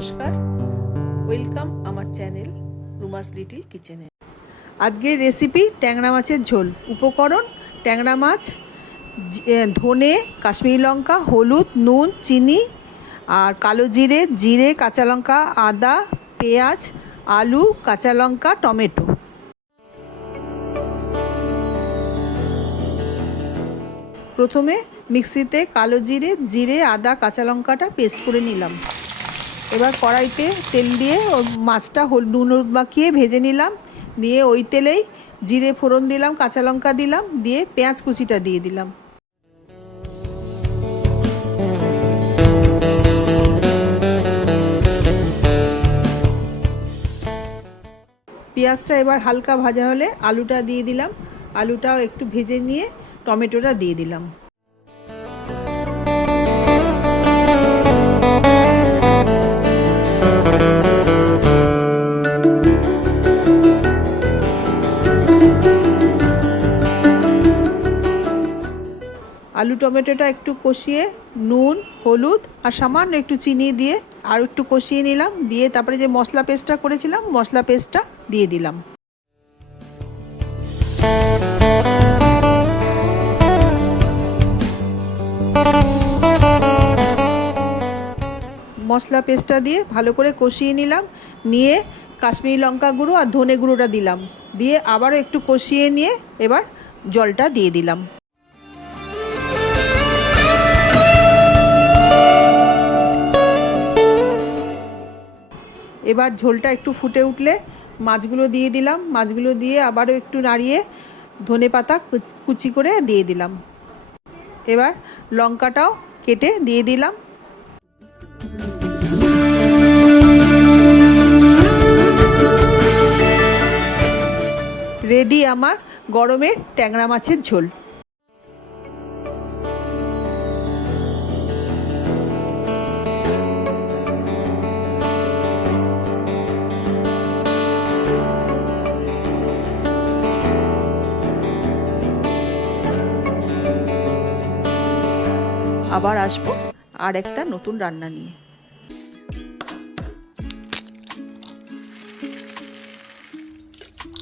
নমস্কার। ওয়েলকাম আমার channel রুমাস little কিচেনে আজকের রেসিপি ট্যাংরা মাছের ঝোল। উপকরণ, ট্যাংরা মাছ ধনে, কাশ্মীরি লঙ্কা, হলুদ, নুন, চিনি, আর কালো জিরে জিরে, কাঁচা লঙ্কা, আদা, পেঁয়াজ, আলু, কাঁচা লঙ্কা, টমেটো। প্রথমে মিক্সিতে কালো জিরে জিরে, আদা, কাঁচা লঙ্কাটা পেস্ট করে নিলাম। এবার কড়াইতে তেল দিয়ে ওই মাছটা হল, নুন মাখিয়ে ভেজে নিলাম। দিয়ে ওই তেলেই জিরে ফোড়ন দিলাম, কাঁচা লঙ্কা দিলাম, দিয়ে পেঁয়াজ কুচিটা দিয়ে দিলাম। পেঁয়াজটা এবার হালকা ভাজা হলে আলুটা দিয়ে দিলাম। আলুটাও একটু ভেজে নিয়ে টমেটোটা দিয়ে দিলাম। আলু টমেটোটা একটু কষিয়ে নুন, হলুদ আর সামান্য একটু চিনি দিয়ে আর একটু কষিয়ে নিলাম। দিয়ে তারপরে যে মশলা পেস্টটা করেছিলাম, মশলা পেস্টটা দিয়ে দিলাম। মশলা পেস্টটা দিয়ে ভালো করে কষিয়ে নিলাম। নিয়ে কাশ্মীরি লঙ্কা গুঁড়ো আর ধনে গুঁড়োটা দিলাম। দিয়ে আবারও একটু কষিয়ে নিয়ে এবার জলটা দিয়ে দিলাম। এবার ঝোলটা একটু ফুটে উঠলে মাছগুলো দিয়ে দিলাম। মাছগুলো দিয়ে আবারও একটু নাড়িয়ে ধনে পাতা কুচ- করে দিয়ে দিলাম। এবার লঙ্কাটাও কেটে দিয়ে দিলাম। রেডি আমার গরমের ট্যাংরা মাছের ঝোল। আবার আসব আর একটা নতুন রান্না নিয়ে।